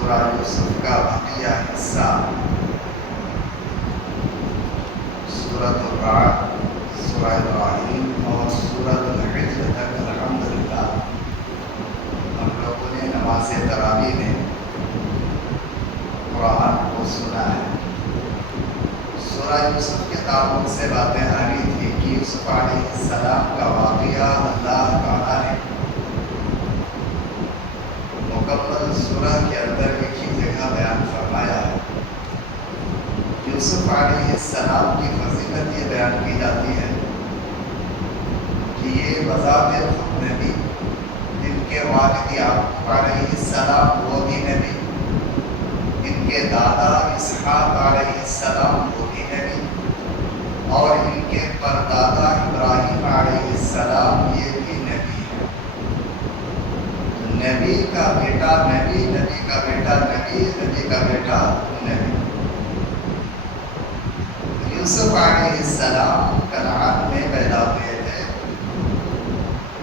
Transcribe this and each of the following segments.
سورہ یوسف کا بقیہ حصہ سورۃ الرعد، سورہ ابراہیم اور سورۃ الحجر تک الحمدللہ ہم لوگوں نے نماز تراویح میں قرآن کو سنا ہے۔ سورہ یوسف کے تعلق سے باتیں آ رہی تھی کہ یوسف علیہ السلام کا واقعہ اللہ تعالیٰ نے مکمل سورہ کے اندر ایک ہی جگہ بیان فرمایا ہے۔ یوسف علیہ السلام کی فضیلت یہ بیان کی جاتی ہے کہ یہ بذات خود نبی، ان کے والد یعقوب علیہ السلام وہ بھی نبی، ان کے دادا اسحاق علیہ السلام وہ بھی نبی، اور ان کے پردادا ابراہیم علیہ السلام یہ بھی نبی ہے۔ نبی کا بیٹا نبی، نبی کا بیٹا نبی، نبی کا بیٹا نبی۔ یوسف علیہ السلام کنعان میں پیدا ہوئے تھے،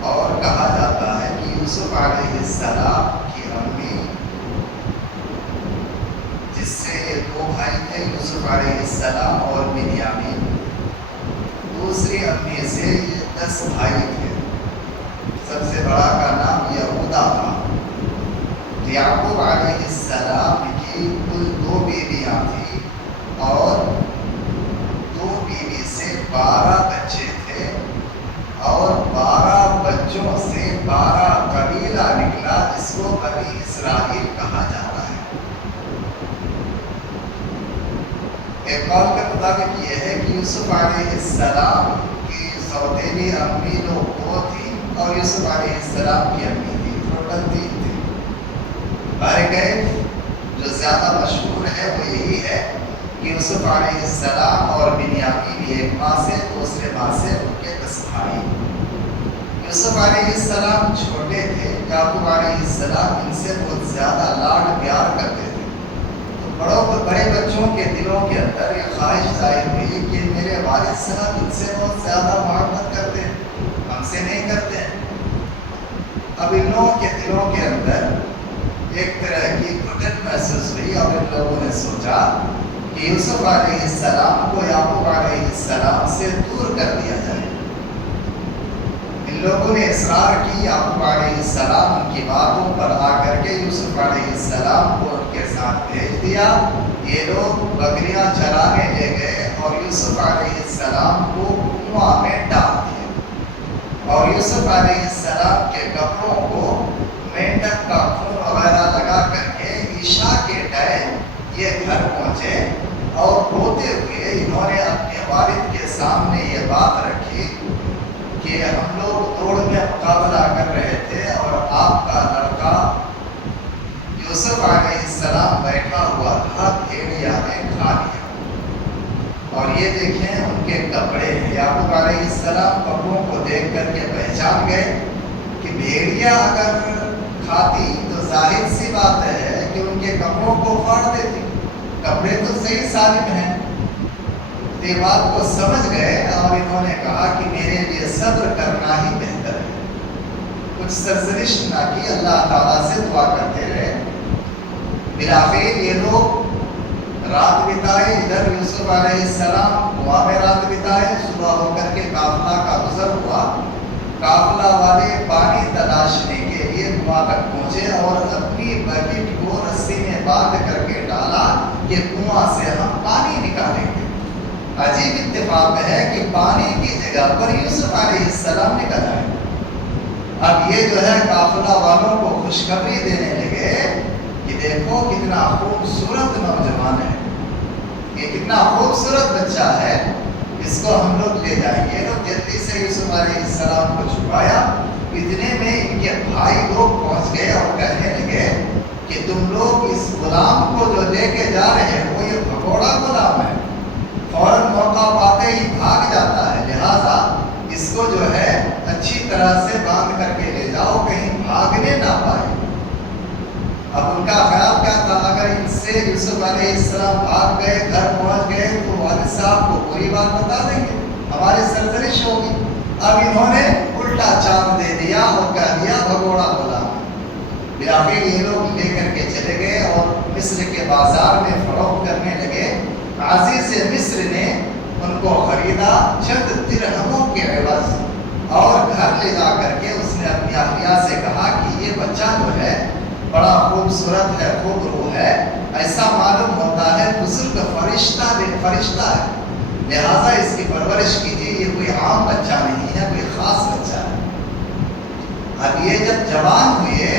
اور کہا جاتا ہے کہ یوسف علیہ السلام کی امی، جس سے یہ دو بھائی تھے یوسف علیہ السلام اور بنیامین، دوسری امی سے یہ 10 بھائی تھے۔ سب سے بڑا کا نام یہودا تھا۔ یعقوب علیہ السلام کی کل 2 بیویاں تھیں، اور 2 بیوی سے 12 بچے تھے، اور 12 بچوں سے 12 قبیلہ نکلا، جس کو بنی اسرائیل کہا جاتا ہے۔ ایک قول کے مطابق یہ ہے کہ یوسف علیہ السلام کی سوتیلی امی لوگ 2 تھی، اور یوسف علیہ السلام کی امی تھی، ٹوٹل 3 تھی۔ جو زیادہ مشہور ہے وہ یہی ہے کہ یوسف علیہ السلام اور بنیامین ایک ماں سے، دوسرے ماں سے، ان کے 10 بھائی۔ یوسف علیہ السلام چھوٹے تھے، یعقوب علیہ السلام ان سے بہت زیادہ لاڈ پیار کرتے تھے۔ تو بڑے بچوں کے دلوں کے اندر یہ خواہش ظاہر ہوئی کہ میرے والد صاحب ان سے بہت زیادہ محبت کرتے ہیں، ہم سے نہیں کرتے ہیں۔ اب ان لوگوں کے دلوں کے اندر ایک طرح کی گھٹن محسوس ہوئی، اور ان لوگوں نے سوچا کہ یوسف علیہ السلام کو یعقوب علیہ السلام سے دور کر دیا جائے۔ ان لوگوں نے اصرار کی، یعقوب علیہ السلام ان کی باتوں پر آ کر کے یوسف علیہ السلام کو ان کے ساتھ بھیج دیا۔ یہ لوگ بکریاں چرانے لے گئے اور یوسف علیہ السلام کو کنواں میں ڈال دیا، اور یوسف علیہ السلام کے کپڑوں کو مینڈک کا خون وغیرہ لگا کر کے عشاء کے ٹائم یہ گھر پہنچے، اور روتے ہوئے انہوں نے اپنے والد کے سامنے یہ بات رکھی کہ ہم لوگ دوڑ میں مقابلہ کر رہے تھے، اور آپ کا لڑکا یوسف علیہ السلام بیٹھا ہوا تھا، بھیڑیا نے کھا لیا۔ اور یہ دیکھیں ان کے کپڑے، یعقوب علیہ السلام کپڑوں کو دیکھ کر کے پہچان گئے کہ بھیڑیا اگر کھاتی تو ظاہر سی بات ہے کہ ان کے کپڑوں کو پھاڑ دیتی، کپڑے تو صحیح سالم ہیں۔ یہ بات کو سمجھ گئے، اور انہوں نے کہا کہ میرے لیے صبر کرنا ہی بہتر ہے۔ کچھ سرزنش نہ کی، اللہ تعالیٰ سے دعا کرتے رہے۔ بلاخر یہ لوگ رات بتائے، ادھر یوسف علیہ السلام کنواں میں رات بتائے، صبح ہو کر کے قافلہ کا گزر ہوا۔ قافلہ والے پانی تلاشنے کے لیے کنواں تک پہنچے، اور اپنی بکٹ کو رسی میں باندھ کر کے ڈالا کہ کنواں سے ہم پانی نکالیں گے۔ عجیب اتفاق ہے کہ پانی کی جگہ پر یوسف علیہ السلام نکل آئے۔ اب یہ جو ہے قافلہ والوں کو خوشخبری دینے لگے کہ دیکھو کتنا خوبصورت نوجوان ہے، یہ کتنا خوبصورت بچہ ہے، اس کو ہم لوگ لے جائیں گے۔ لوگ جلدی سے یوسف علیہ السلام کو چھپایا۔ اتنے میں ان کے بھائی لوگ پہنچ گئے اور کہنے لگے کہ تم لوگ اس غلام کو جو لے کے جا رہے ہو یہ بھگوڑا غلام ہے، فوراً موقع پاتے ہی بھاگ جاتا ہے، لہٰذا اس کو جو ہے اچھی طرح سے باندھ کر کے لے جاؤ، کہیں بھاگنے نہ پائے۔ اب ان کا خیال کیا تھا، اگر ان سے یوسف علیہ السلام بھاگ گئے، گھر پہنچ گئے تو والد صاحب کو پوری بات بتا دیں گے، ہماری سرزنش ہوگی۔ اب انہوں نے الٹا چاند دے دیا اور کہہ دیا بھگوڑا غلام۔ بآخر یہ لوگ لے کر کے چلے گئے اور مصر کے بازار میں فروخت کرنے لگے۔ عزیز مصر نے ان کو خریدا چند درہموں کے عوض، اور گھر لے جا کر کے اس نے اپنی اہلیہ سے کہا کہ یہ بچہ جو ہے بڑا خوبصورت ہے، خوب روح ہے، ایسا معلوم ہوتا ہے بزرگ فرشتہ ہے، لہٰذا اس کی پرورش کیجیے، یہ کوئی عام بچہ نہیں ہے، کوئی خاص بچہ ہے۔ اب یہ جب جوان ہوئے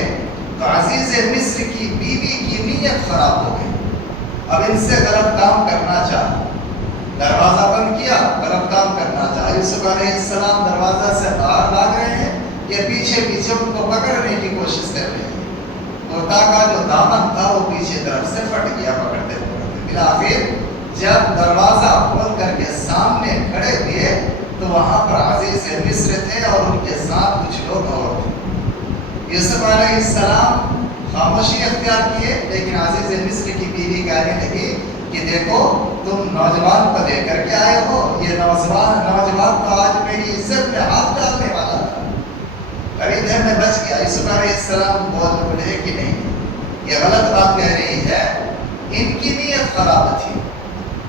تو عزیز مصر کی بیوی کی نیت خراب ہو گئی، اب ان سے غلط کام کرنا چاہا، دروازہ بند کیا، غلط کام کرنا چاہا۔ یوسف علیہ السلام دروازہ سے باہر بھاگ رہے ہیں، یہ پیچھے پیچھے ان کو پکڑنے کی کوشش کر رہے ہیں۔ کرتا کا جو دامن تھا وہ پیچھے طرف سے پھٹ گیا پکڑتے پکڑتے۔ بلاخر جب دروازہ کھول کر کے سامنے کھڑے ہوئے تو وہاں پر عزیز مصر تھے اور ان کے ساتھ کچھ لوگ اور تھے۔ یوسف علیہ السلام خاموشی اختیار کیے، لیکن عزیز مصر کی بیوی کہنے لگی کہ دیکھو تم نوجوان کو لے کر کے آئے ہو، یہ نوجوان تو آج میری عزت میں ہاتھ ڈالنے والا تھا، قریب ہے میں بچ گیا۔ یوسف علیہ السلام بولے کہ نہیں، یہ غلط بات کہہ رہی ہے، ان کی نیت خراب تھی۔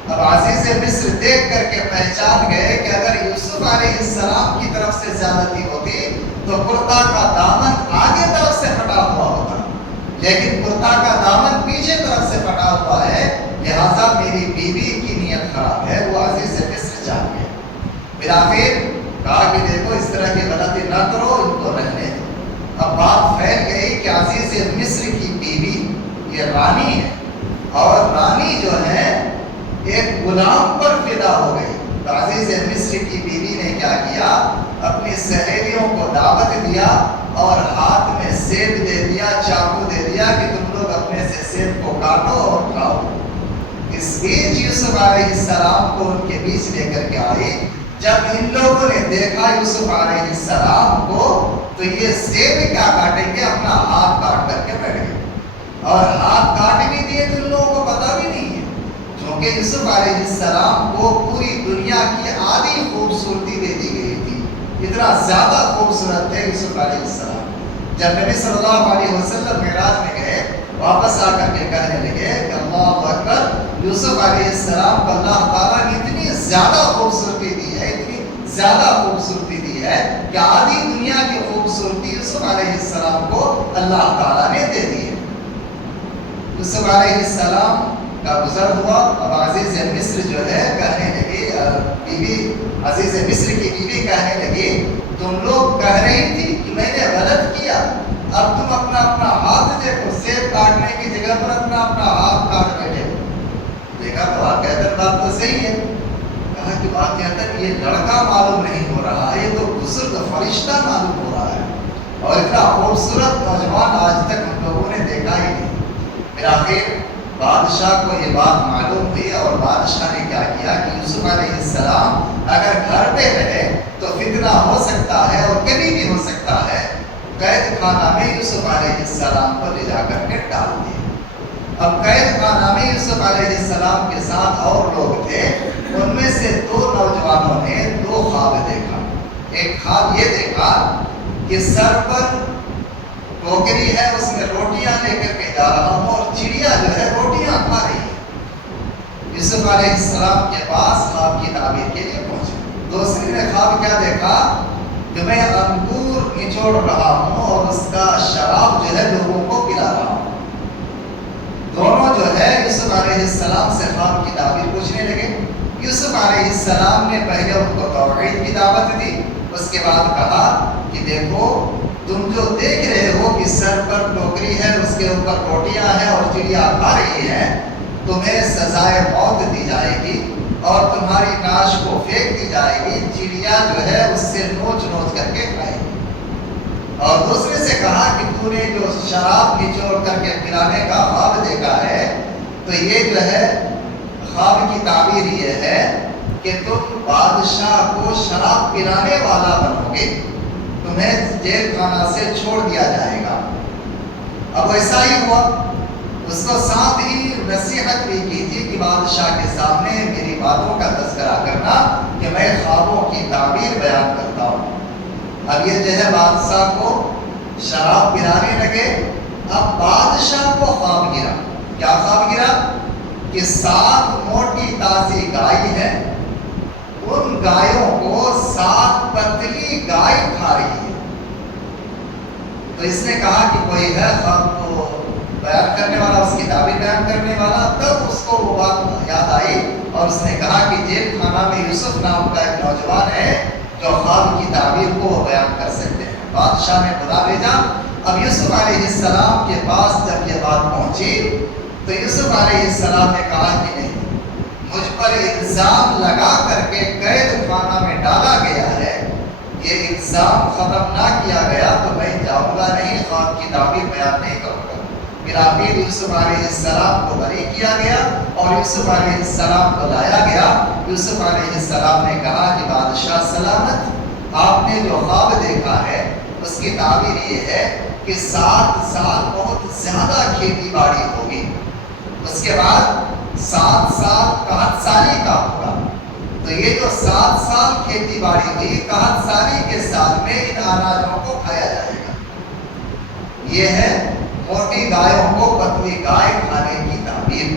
اب عزیز مصر دیکھ کر کے پہچان گئے کہ اگر یوسف علیہ السلام کی طرف سے زیادتی ہوتی تو کرتا کا دامن آگے طرف سے پھٹا ہوا ہوتا، لیکن کرتا کا دامن پیچھے طرف سے پھٹا ہوا ہے، لہذا میری بیوی کی نیت خراب ہے، وہ عزیز مصر جان گئے۔ بلاخر کہا کہ دیکھو اس طرح کی غلطی نہ کرو، ان کو رہنے دو۔ اب بات پھیل گئی کہ عزیز مصر کی بیوی یہ رانی ہے، اور رانی جو ہے ایک غلام پر فدا ہو گئی۔ تو عزیز مصر کی بیوی نے کیا کیا، اپنی سہیلیوں کو دعوت دیا اور ہاتھ میں سیب دے دیا، چاقو دے دیا کہ تم لوگ اپنے سے سیب کو کاٹو اور کھاؤ۔ اس بیچ یوسف علیہ السلام کو ان کے بیچ لے کر کے آئی۔ جب ان لوگوں نے دیکھا یوسف علیہ السلام کو تو یہ سیب کیا کاٹیں گے، اپنا ہاتھ کاٹ کر کے بیٹھ گئے، اور ہاتھ کاٹ بھی دیے تو ان لوگوں کو پتا بھی نہیں ہے، کیونکہ یوسف علیہ السلام کو پوری دنیا کی آدھی خوبصورتی دے دی گئی تھی، اتنا زیادہ خوبصورت تھے یوسف علیہ السلام۔ جب نبی صلی اللہ علیہ وسلم معراج میں گئے، واپس آ کر کے کہنے لگے کہ اللہ اکبر، یوسف علیہ السلام کو اللہ تعالیٰ نے اتنی زیادہ خوبصورتی دی ہے، اتنی زیادہ خوبصورتی دی ہے کہ آدھی دنیا کی خوبصورتی یوسف علیہ السلام کو اللہ تعالیٰ نے دے دی ہے۔ یوسف علیہ السلام کا گزر ہوا، اب عزیز مصر جو ہے کہنے لگی، بیوی عزیز مصر کی بیوی کہنے لگی تم لوگ کہہ رہی تھی کہ میں نے غلط کیا، اب تم اپنا اپنا ہاتھ دیکھو، سیب کاٹنے کی جگہ پر اپنا اپنا ہاتھ کاٹ بیٹھے۔ دیکھا تو واقعتاً بات تو صحیح ہے، کہا کہ واقعتاً یہ لڑکا معلوم نہیں ہو رہا ہے، یہ تو بزرگ فرشتہ معلوم ہو رہا ہے، اور اتنا خوبصورت نوجوان آج تک ہم لوگوں نے دیکھا ہی نہیں۔ پھر آخر بادشاہ کو یہ بات معلوم ہوئی، اور بادشاہ نے کیا کیا کہ یوسف علیہ السلام اگر گھر پہ رہے تو فتنہ ہو سکتا ہے اور کبھی بھی ہو سکتا ہے، قید خانہ میں یوسف علیہ السلام کو لے جا کر کے ڈال دیا۔ اب قید خانہ میں یوسف علیہ السلام کے ساتھ اور لوگ تھے، ان میں سے دو نوجوانوں نے دو خواب دیکھا۔ ایک خواب یہ دیکھا کہ سر پر ٹوکری ہے، اس میں روٹیاں لے کر کے جا رہا ہوں اور چڑیا جو ہے روٹیاں کھا رہی ہے۔ یوسف علیہ السلام کے پاس خواب کی تعبیر کے لیے پہنچے۔ دوسری نے خواب کیا دیکھا کہ میں انگور نچوڑ رہا ہوں اور اس کا شراب جو ہے لوگوں کو پلا رہا ہوں۔ دونوں جو ہے یوسف علیہ السلام سے خواب کی تعبیر پوچھنے لگے۔ یوسف علیہ السلام نے پہلے ان کو توحید کی دعوت دی، اس کے بعد کہا کہ دیکھو تم جو دیکھ رہے ہو کہ سر پر ٹوکری ہے، اس کے اوپر روٹیاں ہیں اور چڑیا کھا رہی ہے، تمہیں سزائے موت دی جائے گی اور تمہاری ناش کو پھینک دی جائے گی، چڑیا جو ہے اس سے نوچ نوچ کر کے کھائے گی۔ اور دوسرے سے کہا کہ تو نے جو شراب نچوڑ کر کے پلانے کا خواب دیکھا ہے، تو یہ جو ہے خواب کی تعبیر یہ ہے کہ تم بادشاہ کو شراب پلانے والا بنو گے، تمہیں جیل خانہ سے چھوڑ دیا جائے گا۔ اب ایسا ہی ہوا، اس کو ساتھ ہی نصیحت بھی کی تھی کہ بادشاہ کے سامنے میری باتوں کا تذکرہ کرنا کہ میں خوابوں کی تعبیر بیان کرتا ہوں۔ اب یہ جو ہے بادشاہ کو شراب پلانے لگے اب بادشاہ کو خواب گرا. کیا خواب گرا؟ کہ 7 موٹی تازی گائے ہیں، ان گایوں کو 7 پتلی گائے کھا رہی ہے. تو اس نے کہا کہ کوئی ہے خواب کو بیان کرنے والا، اس کی تعبیر بیان کرنے والا. تب اس کو وہ بات یاد آئی اور اس نے کہا کہ جیل خانہ میں یوسف نام کا ایک نوجوان ہے جو خواب کی تعبیر کو وہ بیان کر سکتے ہیں. بادشاہ نے بلا بھیجا. اب یوسف علیہ السلام کے پاس جب یہ بات پہنچی تو یوسف علیہ السلام نے کہا کہ نہیں، مجھ پر الزام لگا کر کے قید خانہ میں ڈالا گیا ہے، یہ الزام ختم نہ کیا گیا تو میں جاؤں گا نہیں، خواب کی تعبیر بیان نہیں کروں گا. پھر آخر یوسف علیہ السلام کو بری کیا گیا اور یوسف علیہ السلام کو لایا گیا. یوسف علیہ السلام نے کہا کہ بادشاہ سلامت، آپ نے جو خواب دیکھا ہے اس کی تعبیر یہ ہے کہ 7 سال بہت زیادہ کھیتی باڑی ہوگی، اس کے بعد 7 سال قحط سالی کا ہوگا. تو یہ جو 7 سال کھیتی باڑی ہوئی، قحط سالی کے سال میں ان اناجوں کو کھایا جائے گا. یہ ہے موٹی گایوں کو پتلی گائے کھانے کی تعبیر.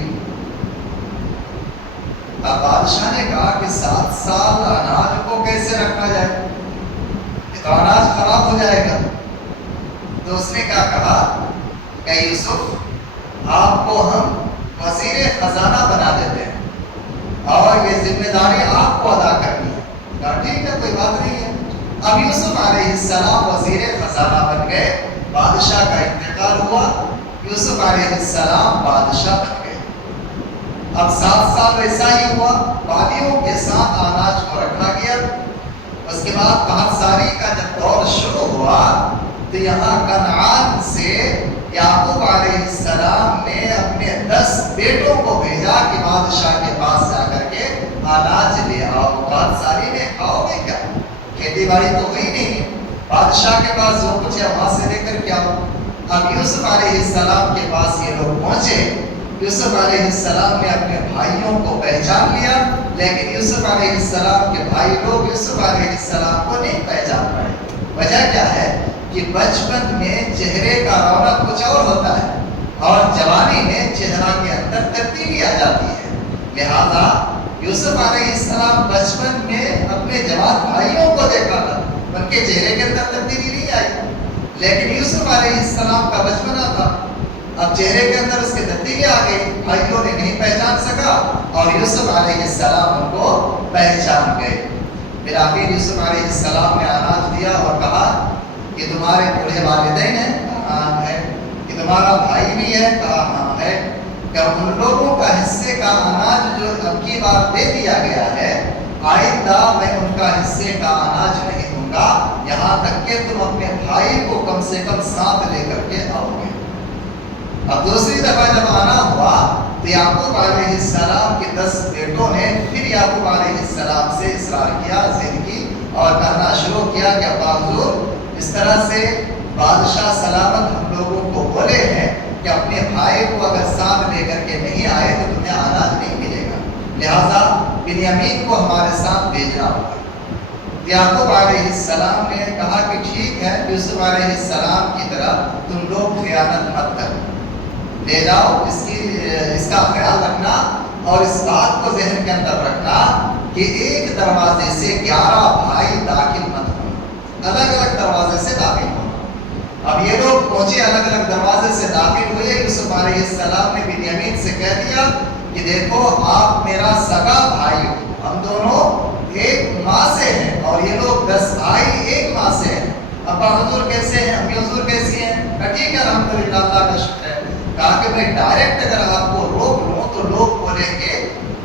اب بادشاہ نے کہا کہ 7 سال اناج کو کیسے رکھا جائے، تو اناج خراب ہو جائے گا. تو اس نے کیا کہا کہ یوسف، آپ کو ہم وزیر خزانہ بنا دیتے ہیں اور یہ ذمہ داری آپ کو ادا کرنی ہے. کہا ٹھیک ہے، کوئی بات نہیں ہے. اب یوسف علیہ السلام وزیر خزانہ بن گئے. بادشاہ کا انتقال ہوا، یوسف علیہ السلام بادشاہ بن گئے. اب 7 سال ایسا ہی ہوا، بالیوں کے ساتھ اناج کو رکھا گیا. اس کے بعد قحط سالی کا جب دور شروع ہوا تو یہاں کنعان سے یعقوب علیہ السلام نے اپنے 10 بیٹوں کو بھیجا کہ بادشاہ کے پاس جا کر کے اناج لے آؤ. قحط سالی میں کھاؤ گے کیا؟ کھیتی باڑی تو ہوئی نہیں. بادشاہ کے پاس جو کچھ ہے وہاں سے لے کر کے آؤ. اب یوسف علیہ السلام کے پاس یہ لوگ پہنچے. یوسف علیہ السلام نے اپنے بھائیوں کو پہچان لیا، لیکن یوسف علیہ السلام کے بھائی لوگ یوسف علیہ السلام کو نہیں پہچان پائے. وجہ کیا ہے کہ بچپن میں چہرے کا رونق کچھ اور ہوتا ہے اور جوانی میں چہرہ کے اندر تبدیلی آ جاتی ہے. لہذا یوسف علیہ السلام بچپن میں اپنے جوان بھائیوں کو دیکھا تھا، ان کے چہرے کے اندر تبدیلی نہیں آئی. لیکن یوسف علیہ السلام کا بچپنا تھا، اب چہرے کے اندر اس کی تبدیلی آ گئی. بھائیوں نے نہیں پہچان سکا اور یوسف علیہ السلام ان کو پہچان گئے. پھر آخر یوسف علیہ السلام نے اناج دیا اور کہا کہ تمہارے بوڑھے والدین ہیں؟ ہاں ہے. کہ تمہارا بھائی بھی ہے؟ کہا ہاں ہے. کہ ان لوگوں کا حصے کا اناج جو اب کی بار دے دیا گیا ہے، آئندہ میں ان کا حصے کا اناج نہیں دوں گا یہاں تک کہ تم اپنے بھائی کو کم سے کم ساتھ لے کر کے آؤ گے. اب دوسری دفعہ جب آنا ہوا تو یعقوب علیہ السلام کے 10 بیٹوں نے پھر یعقوب علیہ السلام سے اصرار کیا، ضد کی اور کہنا شروع کیا کہ ابا حضور، اس طرح سے بادشاہ سلامت ہم لوگوں کو بولے ہیں کہ اپنے بھائی کو اگر ساتھ لے کر کے نہیں آئے تو تمہیں اناج نہیں ملے گا، لہذا بنیامین کو ہمارے ساتھ بھیجنا ہوگا. یعقوب علیہ السلام نے کہا کہ ٹھیک ہے، یوسف علیہ السلام کی طرح تم لوگ خیانت مت کرو، لے جاؤ. اس کا خیال رکھنا اور اس بات کو ذہن کے اندر رکھنا کہ ایک دروازے سے 11 بھائی داخل مت ہونا، الگ الگ دروازے سے داخل ہونا. اب یہ لوگ پہنچے، الگ الگ دروازے سے داخل ہوئے. یوسف علیہ السلام نے بنیامین سے کہہ دیا کہ دیکھو آپ میرا سگا بھائی ہو، ہم دونوں ایک ماں سے ہیں اور یہ لوگ 10 بھائی ایک ماں سے ہیں. ابا حضور کیسے ہیں، امی حضور کیسی ہیں؟ ٹھیک ہے الحمدللہ، اللہ کا شکر ہے. کہا کہ میں ڈائریکٹ اگر آپ کو روک لوں تو لوگ بولیں گے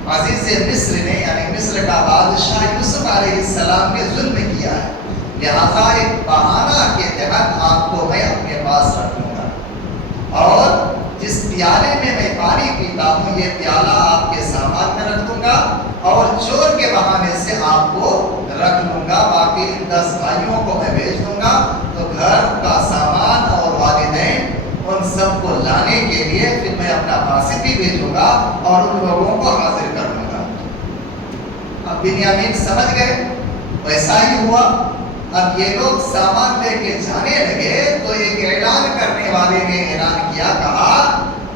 عزیز مصر نے، یعنی مصر کا بادشاہ یوسف علیہ السلام نے ظلم کیا ہے، لہذا ایک بہانہ کے تحت آپ کو میں اپنے پاس رکھ لوں گا اور جس پیالے میں میں پانی پیتا ہوں یہ پیالہ آپ کے سامان میں رکھ دوں گا اور چور کے بہانے سے آپ کو رکھ لوں گا. باقی 10 بھائیوں کو میں بھیج دوں گا تو گھر کا سامان اور والدین ان سب کو لانے کے لیے پھر میں اپنا قاصد بھی بھیجوں گا اور ان لوگوں کو حاضر کر لوں گا. اب بنیامین سمجھ گئے، ویسا ہی ہوا. اب یہ لوگ سامان لے کے جانے لگے تو ایک اعلان کرنے والے نے اعلان کیا، کہا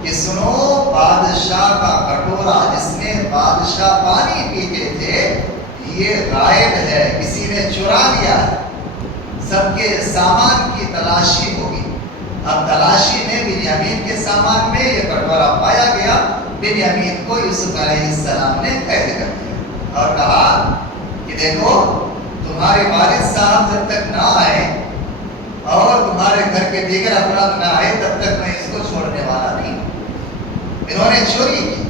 کہ سنو، بادشاہ کا کٹورا جس میں بادشاہ پانی پیتے تھے یہ غائب ہے، کسی نے چرا لیا ہے۔ سب کے سامان کی تلاشی ہوگی۔ اب تلاشی میں بنیامین کے سامان میں یہ کٹورا پایا گیا۔ بنیامین کو یوسف علیہ السلام نے قید کر دیا اور کہا کہ دیکھو، تمہارے والد صاحب جب تک نہ آئے اور تمہارے گھر کے دیگر افراد نہ آئے تب تک میں اس کو چھوڑنے والا نہیں۔ انہوں نے چوری کی۔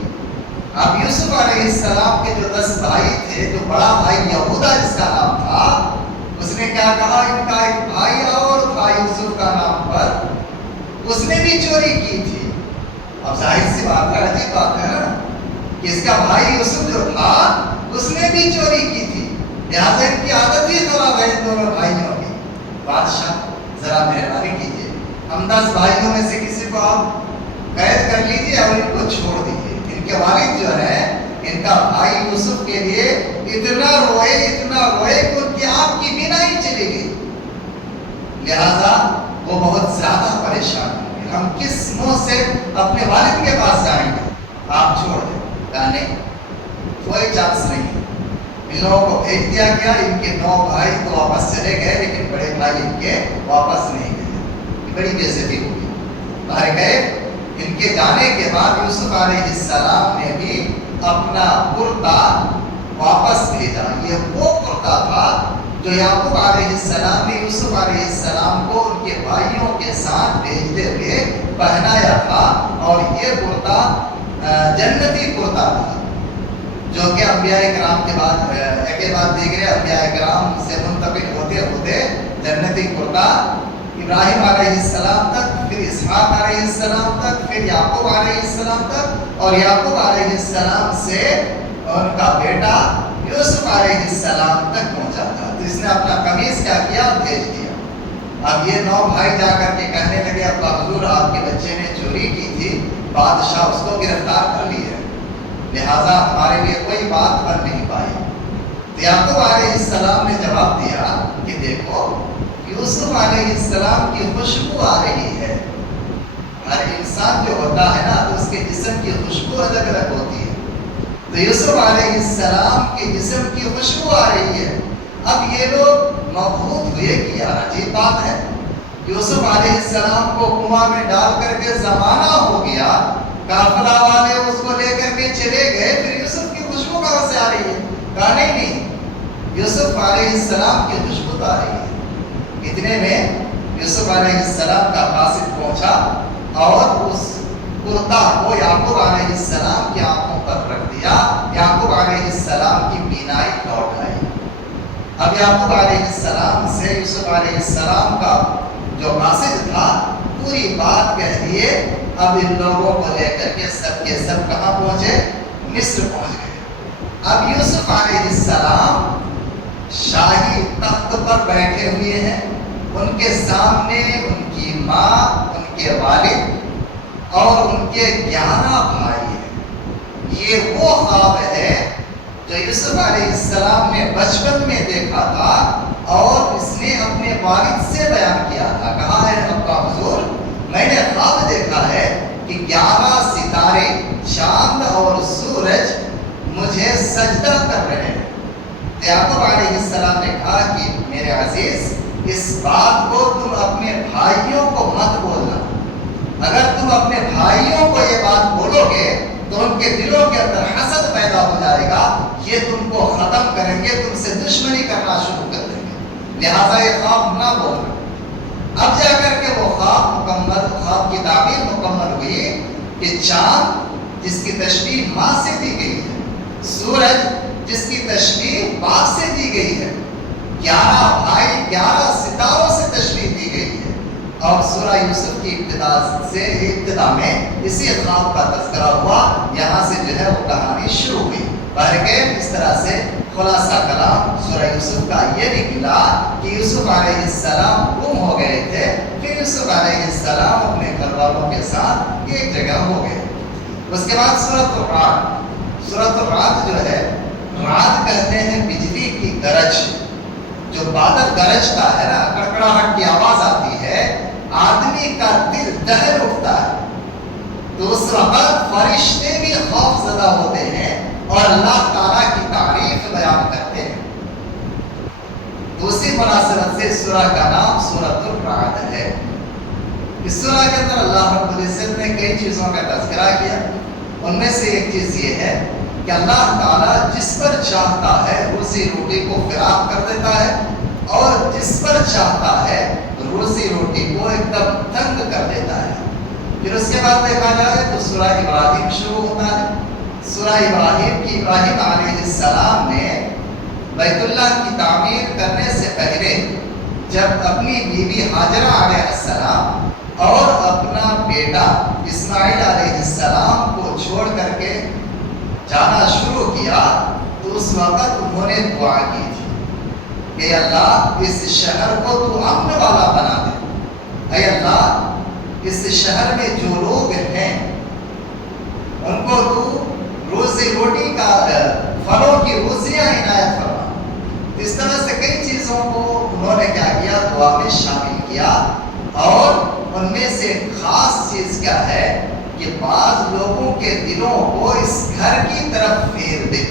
اب یوسف علیہ السلام کے جو 10 بھائی تھے، جو بڑا بھائی یہودا جس کا نام تھا، اس نے کیا کہا، ان کا ایک بھائی اور تھا یوسف کا نام پر، اس نے بھی چوری کی تھی۔ اب ظاہر سی بات ہے، عجیب بات ہے نا، کہ اس کا بھائی یوسف جو تھا اس نے بھی چوری کی تھی، لہٰذا ان کی عادت ہی خراب ہے ان دونوں بھائیوں کی۔ بادشاہ ذرا مہربانی کیجیے، ہم 10 بھائیوں میں سے کسی کو آپ قید کر لیجیے اور ان کو چھوڑ دیجیے۔ ان کے والد جو ہے، ان کا بھائی یوسف کے لیے اتنا روئے کہ ان کی آنکھ کی بینائی چلی گئی، لہذا وہ بہت زیادہ پریشان ہوئے۔ ہم کس منہ سے اپنے والد کے پاس جائیں گے؟ آپ چھوڑ دیں۔ کہا نہیں، کوئی چانس نہیں۔ ان لوگوں کو بھیج دیا گیا۔ ان کے 9 بھائی تو واپس چلے گئے، لیکن بڑے بھائی ان کے واپس نہیں گئے۔ بڑی بے عزتی ہوئی، باہر گئے۔ ان کے جانے کے بعد یوسف علیہ السلام نے بھی اپنا کرتا واپس بھیجا۔ یہ وہ کرتا تھا جو یعقوب علیہ السلام نے یوسف علیہ السلام کو ان کے بھائیوں کے ساتھ بھیجتے ہوئے پہنایا تھا، اور یہ کرتا جنتی کرتا تھا، جو کہ انبیاء کرام کے بعد ایک بعد دیگرے انبیاء کرام سے منتقل ہوتے ہوتے جنتی کرتا ابراہیم علیہ السلام تک، پھر اسحاق علیہ السلام تک، پھر یعقوب علیہ السلام تک، اور یعقوب علیہ السلام سے ان کا بیٹا یوسف علیہ السلام تک پہنچا تھا۔ تو اس نے اپنا قمیص کیا کیا، بھیج دیا۔ اب یہ 9 بھائی جا کر کے کہنے لگے، ابا حضور آپ کے بچے نے چوری کی تھی، بادشاہ اس کو گرفتار کر لی ہے، لہٰذا ہمارے لیے کوئی بات بن نہیں پائی۔ تو یعقوب علیہ السلام نے جواب دیا کہ دیکھو، یوسف علیہ السلام کی خوشبو آ رہی ہے۔ ہر انسان جو ہوتا ہے نا، تو اس کے جسم کی خوشبو الگ الگ ہوتی ہے۔ تو یوسف علیہ السلام کے جسم کی خوشبو آ رہی ہے۔ اب یہ لوگ مبہوت ہوئے کہ یار عجیب بات ہے، یوسف علیہ السلام کو کنواں میں ڈال کر کے زمانہ ہو گیا، قافلہ والے اس کو لے کر کے چلے گئے، پھر یوسف کی خوشبو کہاں سے آ رہی ہے؟ کہا نہیں، یوسف علیہ السلام کی خوشبو تو آ رہی ہے۔ اتنے میں یوسف علیہ السلام کا قاصد پہنچا اور اس کرتا کو یعقوب علیہ السلام کی آنکھوں پر رکھ دیا۔ یعقوب علیہ السلام کی بینائی لوٹ آئی۔ اب یعقوب علیہ السلام سے یوسف علیہ السلام کا جو قاصد تھا پوری بات کہہ دیے۔ اب ان لوگوں کو لے کر کے سب کہاں پہنچے؟ مصر پہنچ گئے۔ اب یوسف علیہ السلام شاہی تخت پر بیٹھے ہوئے ہیں، ان کے سامنے ان کی ماں، ان کے والد اور ان کے 11 بھائی ہیں۔ یہ وہ خواب ہے جو یوسف علیہ السلام نے بچپن میں دیکھا تھا اور اس نے اپنے والد سے بیان کیا تھا۔ کہا ہے ابا حضور، میں نے خواب دیکھا ہے کہ 11 ستارے، چاند اور سورج مجھے سجدہ کر رہے ہیں۔ یعقوب علیہ السلام نے کہا کہ میرے عزیز، اس بات کو تم اپنے بھائیوں کو مت بولنا۔ اگر تم اپنے بھائیوں کو یہ بات بولو گے تو ان کے دلوں کے اندر حسد پیدا ہو جائے گا، یہ تم کو ختم کریں گے، تم سے دشمنی کرنا شروع کر دیں گے، لہٰذا یہ خواب نہ بولنا۔ اب جا کر کے وہ خواب کی تعبیر مکمل ہوئی کہ چاند جس کی تشبیہ ماں سے دی گئی ہے، سورج جس کی تشبیہ باپ سے دی گئی ہے، 11 بھائی 11 ستاروں سے تشبیہ دی گئی ہے، اور سورہ یوسف کی ابتدا میں اسی خواب کا تذکرہ ہوا۔ یہاں سے جو ہے وہ کہانی شروع ہوئی۔ بہرکیف اس طرح سے خلاصہ کلام سورہ یوسف کا یہ نکلا کہ یوسف علیہ السلام گم ہو گئے تھے، پھر یوسف علیہ السلام اپنے گھر والوں کے ساتھ ایک جگہ ہو گئے۔ اس کے بعد سورۃ الرعد جو ہے، رعد کہتے ہیں بجلی کی گرج، جو بادل گرجتا ہے نا، کڑکڑاہٹ کی آواز آتی ہے، آدمی کا دل دہل اٹھتا ہے، تو اس وقت فرشتے بھی خوف زدہ ہوتے ہیں اور اللہ تعالیٰ کی تعریف بیان کرتے ہیں۔ دوسری مناسبت سے اس سورہ کا نام سورۃ الرعد ہے۔ اس سورہ کے اندر اللہ رب العزت نے کئی چیزوں کا تذکرہ کیا، ان میں سے ایک چیز یہ ہے کہ اللہ تعالیٰ جس پر چاہتا ہے روزی روٹی کو فراہم کر دیتا ہے، اور جس پر چاہتا ہے روزی روٹی کو ایک دم تنگ کر دیتا ہے۔ پھر اس کے بعد دیکھا جائے تو سورہ ابراہیم شروع ہوتا ہے۔ سورہ ابراہیم کی ابراہیم علیہ السلام نے بیت اللہ کی تعمیر کرنے سے پہلے جب اپنی بیوی ہاجرہ علیہ السلام اور اپنا بیٹا اسماعیل علیہ السلام کو چھوڑ کر کے جانا شروع کیا، تو اس وقت انہوں نے دعا کی تھی کہ اللہ اس شہر کو تو امن والا بنا دے، اے اللہ اس شہر میں جو لوگ ہیں ان کو تو روزی روٹی کا پھلوں کی روزیاں عنایت فرما۔ اس طرح سے کئی چیزوں کو انہوں نے کیا کیا، دعا میں شامل کیا، اور ان میں سے خاص چیز کیا ہے کہ بعض لوگوں کے دلوں کو اس گھر کی طرف پھیر دے۔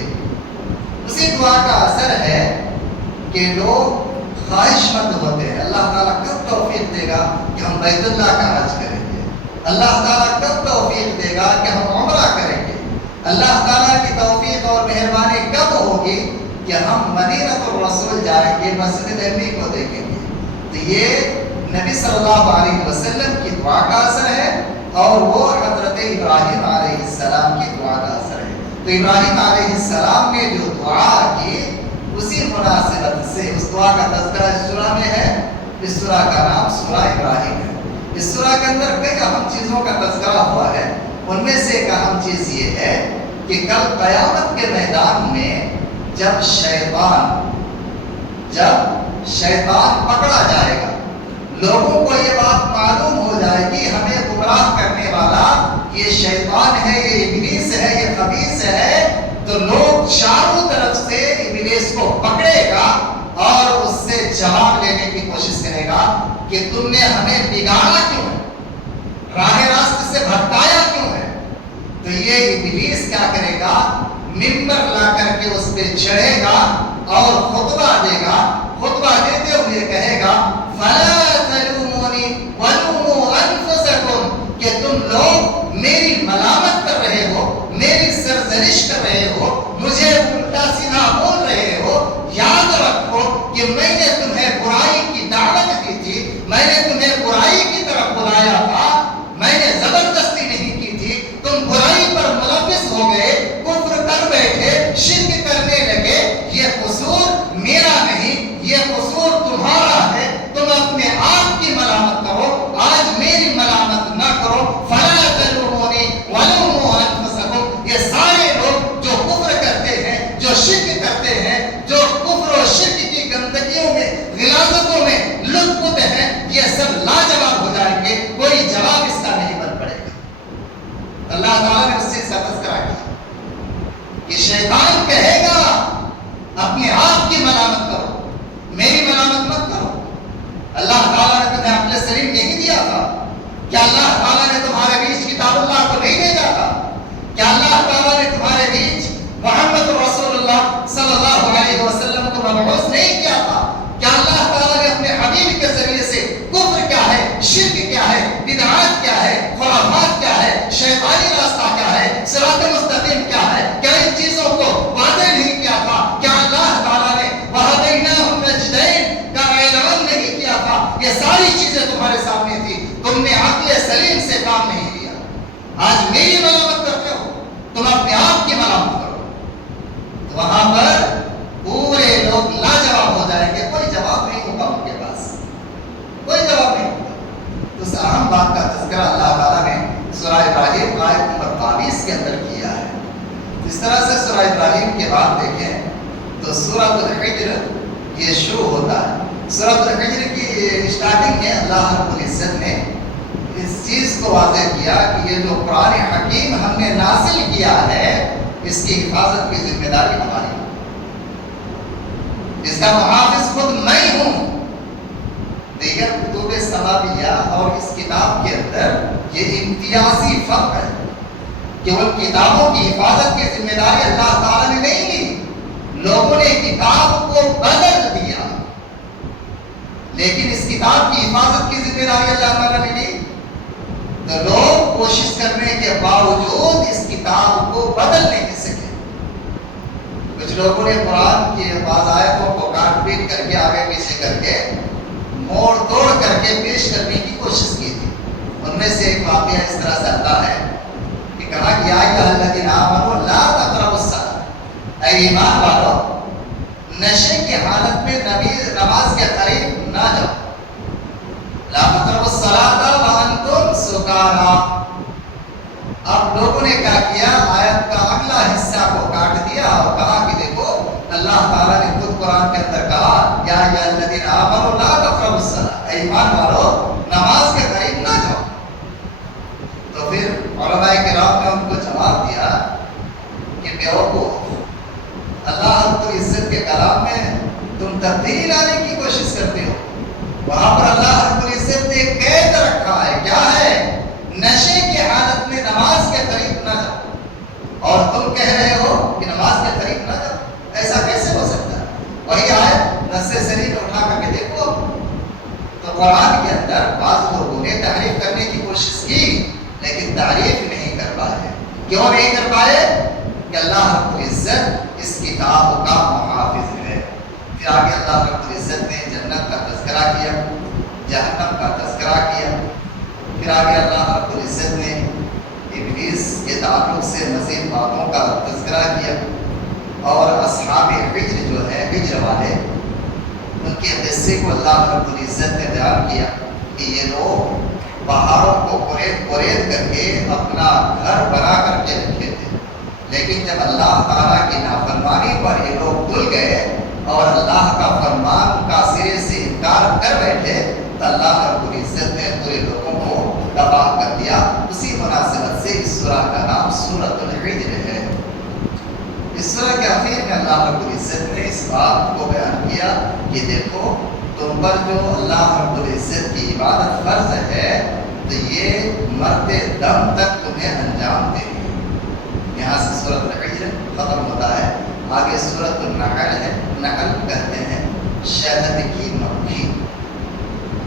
اسی دعا کا اثر ہے کہ لوگ خواہش مند ہوتے ہیں، اللہ تعالیٰ کب توفیق دے گا کہ ہم بیت اللہ کا حج کریں گے، اللہ تعالیٰ کب توفیق دے گا کہ ہم عمرہ کریں گے، اللہ تعالیٰ کی توفیق اور مہربانی کب ہوگی کہ ہم مدینہ الرسول جائیں گے، مسجد نبوی کو دیکھیں گے۔ تو یہ نبی صلی اللہ علیہ وسلم کی دعا کا اثر ہے، اور وہ حضرت ابراہیم علیہ السلام کی دعا کا اثر ہے۔ تو ابراہیم علیہ السلام نے جو دعا کی، اسی مناسبت سے اس دعا کا تذکرہ اس سورہ میں ہے۔ اس سورہ کا نام سورہ ابراہیم ہے۔ اس سورہ کے اندر کئی اہم چیزوں کا تذکرہ ہوا ہے، ان میں سے ایک اہم چیز یہ ہے کہ کل قیامت کے میدان میں جب شیطان پکڑا جائے گا، لوگوں کو یہ بات معلوم ہو جائے گی ہمیں گمراہ کرنے والا یہ شیطان ہے، یہ ابلیس ہے، یہ خبیث ہے، تو لوگ چاروں طرف سے ابلیس کو پکڑے گا اور اس سے جواب لینے کی کوشش کرے گا کہ تم نے ہمیں بگاڑا کیوں ہے، راہ راست سے بھٹکایا کیوں ہے۔ تو یہ ابلیس کیا کرے گا، ممبر لا کر کے اس پہ چڑھے گا اور خطبہ دے گا، خطبہ دیتے ہوئے کہے گا فَلَا تَلُومُونِي وَلُومُوا أَنفُسَكُمْ، کہ تم لوگ میری ملامت کر رہے ہو، میری سرزنش کر رہے ہو، مجھے الٹا سیدھا بول رہے ہو، یاد رکھو کہ میں نے تمہیں برائی کی دعوت دی تھی، میں نے تمہیں برائی کی طرف بلایا تھا، میں نے زبردستی نہیں کی تھی، تم برائی پر ملوث ہو گئے، کفر کر بیٹھے، شرک کرنے لگے، یہ قصور میرا نہیں، یہ قصور تمہارا ہے، تم اپنے آپ کی ملامت کرو، آج میری ملامت نہ کرو۔ فَلَا تَلُومُونِي وَلُومُوا أَنفُسَكُمْ، یہ سارے لوگ جو کفر کرتے ہیں، جو شرک کرتے ہیں، جو کفر و شرک کی گندگیوں میں، غلاظتوں میں لطف ہیں، یہ سب لاجواب ہو جائیں گے، کوئی جواب اس کا نہیں بن پڑے گا۔ اللہ تعالیٰ نے اس چیز کا تذکرہ کیا کہ شیطان کہے گا اپنے آپ کی ملامت کرو، میری ملامت مت کرو۔ اللہ تعالیٰ نے تمہیں عقل سلیم نہیں دیا تھا؟ کیا اللہ تعالیٰ نے تمہارے بیچ کتاب اللہ کو نہیں بھیجا تھا؟ کیا اللہ تعالیٰ نے تمہارے بیچ محمد رسول اللہ صلی اللہ علیہ وسلم کو مبعوث نہیں کیا تھا؟ کیا اللہ تعالیٰ نے اپنے حبیب کے ذریعے سے کفر کیا ہے، شرک کیا ہے، بدعات کیا ہے، خرافات کیا ہے، شیطانی راستہ کیا ہے، صراط مستقیم کیا ہے، کیا ان چیزوں کو واضح نہیں کیا تھا؟ کیا اللہ تعالیٰ نے وَهَدَيْنَاهُ النَّجْدَيْنِ کا اعلان نہیں کیا تھا؟ یہ ساری چیزیں تمہارے سامنے تھی، تم نے عقل سلیم سے کام نہیں لیا۔ آج میری ملامت کرتے ہو، تم اپنے آپ کی ملامت کرو، تو وہاں پر پورے لوگ لاجواب ہو جائیں گے، کوئی جواب نہیں ہوگا ان کے پاس، کوئی جواب نہیں ہوگا۔ تو اس اہم بات کا تذکرہ اللہ تعالیٰ نے سورہ ابراہیم آیت نمبر 22 کے اندر کیا ہے۔ اس طرح سے سورہ ابراہیم کے بعد دیکھیں تو سورۃ الحجر یہ شروع ہوتا ہے۔ سورۃ الحجر کی اسٹارٹنگ میں اللہ رب العزت نے اس چیز کو واضح کیا کہ یہ جو قرآن حکیم ہم نے نازل کیا ہے، اس کی حفاظت کی ذمہ داری ہماری ہے۔ اس کا محافظ خود میں ہوں۔ دیگر کتب سماویہ اور اس کتاب کے اندر یہ امتیازی فرق ہے کہ ان کتابوں کی حفاظت کی ذمہ داری اللہ تعالیٰ نے نہیں لی، لوگوں نے کتاب کو بدل دیا، لیکن اس کتاب کی حفاظت کی ذمہ داری اللہ تعالیٰ نے لی، تو لوگ کوشش کرنے کے باوجود اس کتاب کو بدل نہیں سکے۔ کچھ لوگوں نے قرآن کی بعض آیتوں کو کاٹ پیٹ کر کے آگے پیچھے کر کے موڑ توڑ کر کے پیش کرنے کی کوشش کی تھی۔ ان میں سے ایک واقعہ اس طرح سے آتا ہے کہ کہا کہ یا ایھا الذین آمنوا لا تقربوا الصلاۃ، اے ایمان والو نشے کی حالت میں نماز کے قریب نہ جاؤ۔ لا تقربوا الصلاۃ وانتم سکارا۔ اب لوگوں نے کیا کیا، آیت کا اگلا حصہ کو کاٹ دیا اور کہا کہ دیکھو اللہ تعالیٰ نے خود قرآن کے اندر کہا یا ایھا الذین آمنوا لا تقربوا الصلاۃ، اے ایمان والو نماز کے قریب نہ جاؤ۔ تو پھر علماء کرام نے ان کو جواب دیا کہ بیوقوف، اللہ رب العزت کے کلام میں تم تبدیلی لانے کی کوشش کرتے ہو، وہاں پر اللہ رب العزت نے قید رکھا ہے، کیا ہے؟ نشے کی حالت میں نماز کے قریب نہ جاؤ، اور تم کہہ رہے ہو کہ نماز کے قریب نہ جاؤ، ایسا کیسے ہو سکتا ہے؟ وہی آیت نص شریف اٹھا کر کے دیکھو تو قرآن کے اندر بعض لوگوں نے تعریف کرنے کی کوشش کی لیکن تعریف نہیں کر پائے۔ کیوں نہیں کر پائے؟ کہ اللہ رب العزت اس کتاب کا محافظ ہے۔ پھر آگے اللہ رب العزت نے جنت کا تذکرہ کیا، جہنم کا تذکرہ کیا، پھر آگے اللہ رب العزت نے ابلیس کے تعلق سے مزید باتوں کا تذکرہ کیا، اور اصحاب حجر جو ہے، حجر والے، ان کے قصے کو اللہ رب العزت نے بیان کیا کہ یہ لوگ پہاڑوں کو قرید کر کے اپنا گھر بنا کر کے رکھے تھے، لیکن جب اللہ تعالیٰ کی نافرمانی پر یہ لوگ تل گئے اور اللہ کا فرمان کا سرے سے انکار کر بیٹھے تو اللہ رب العزت نے پورے لوگوں کو تباہ کر دیا۔ اسی مناسبت سے اس سورہ کا نام سورۃ الحجر ہے۔ اس سورہ کے آخر میں اللہ رب العزت نے اس بات کو بیان کیا کہ دیکھو تم پر جو اللہ رب العزت کی عبادت فرض ہے تو یہ مرتے دم تک تمہیں انجام دے گی۔ یہاں سے سورۃ الحجر ختم ہوتا ہے، آگے سورۃ النحل ہے۔ نحل کہتے ہیں شہد کی مکھی،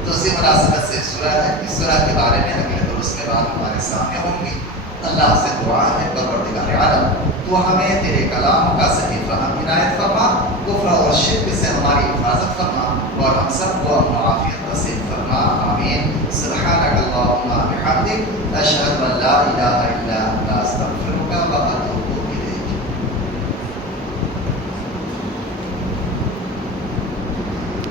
تو اسی مناسبت سے سورہ ہے۔ اس سورہ کے بارے میں اگلے درس میں بات ہمارے سامنے ہوں گی۔ اللہ سے دعا ہے پروردگار عالم تو ہمیں تیرے کلام کا صحیح فہم عنایت فرما، کفر اور شرک سے ہماری حفاظت فرما، اور ہم سب کو معافیت نصیب فرما، آمین۔ سبحانک اللہم وبحمدک، اشہد ان لا الہ الا